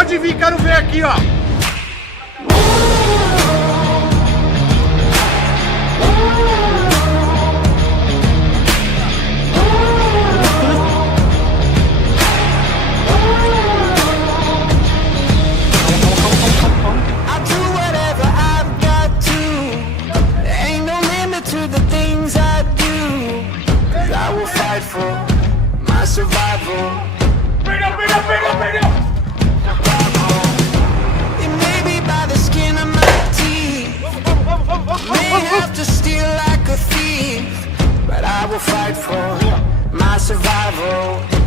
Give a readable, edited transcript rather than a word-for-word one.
Pode vir, quero ver aqui, ó. Survival. Perdeu. It may be by the skin of my teeth. May have to steal like a thief, but I will fight for my survival.